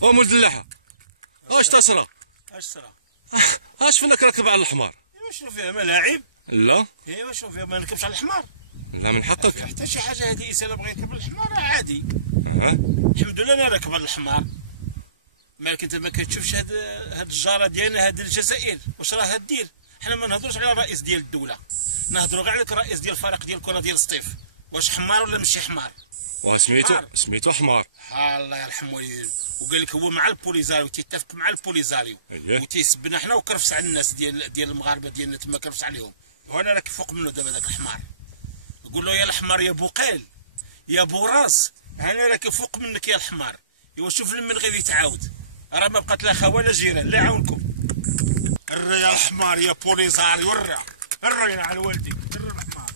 ولد اللحى اش تصرى؟ اش صرا؟ اش فينك راكب على الحمار؟ ايوا شنو فيها ملاعب؟ لا ايوا شنو فيها ما نركبش على الحمار؟ لا من حقك. حتى شي حاجه هذه انسان بغى يركب على الحمار عادي. ها الحمد لله انا راكب على الحمار. مالك انت ما كتشوفش هاد الجاره ديالنا هاد الجزائر واش راها دير؟ حنا ما نهضروش على الرئيس ديال الدوله، نهضروا كاع على الرئيس ديال الفريق ديال الكره ديال السطيف، واش حمار ولا ماشي حمار؟ سميتو حمار. الله يرحم والديه. وقال لك هو مع البوليزاريو، تيتفق مع البوليزاريو وتيسبنا حنا وكرفس على الناس ديال المغاربه ديالنا تما، كرفس عليهم. وهنا راك فوق منه دابا داك الحمار. يقول له يا الحمار يا بوقيل يا بوراس، انا راك فوق منك يا الحمار. ايوا شوف لمن غادي تعاود، راه ما بقات لا خوا لا جيران، لا يعاونكم. الرا يا الحمار يا بوليزاريو، الرا على والديك، الرا الحمار.